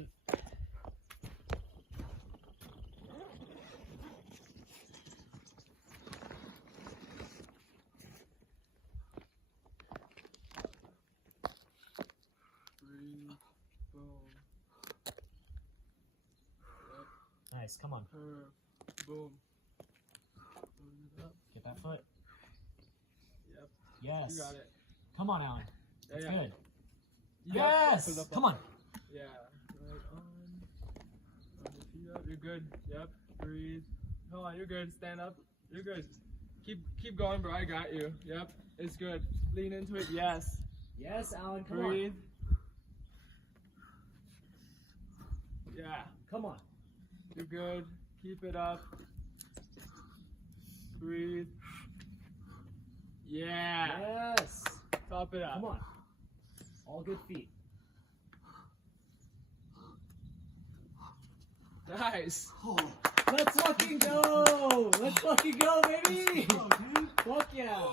on. Breathe. Boom. Yep. Nice, come on. Curve. Boom. Open it up. Get that foot. Yep. Yes. You got it. Come on, Alan. That's Yeah. good. Yep. Yes! Open up. Come on. Yeah. Right on. On your feet up. You're good. Yep. Breathe. Hold on. You're good. Stand up. You're good. Keep going, bro. I got you. Yep. It's good. Lean into it. Yes. Yes, Alan, come Breathe. on. Yeah. Come on. You're good. Keep it up. Breathe. Yeah. Yes. Top it up. Come on. All good feet. Nice. Let's fucking go! Let's fucking go, baby! Let's go, dude. Fuck yeah!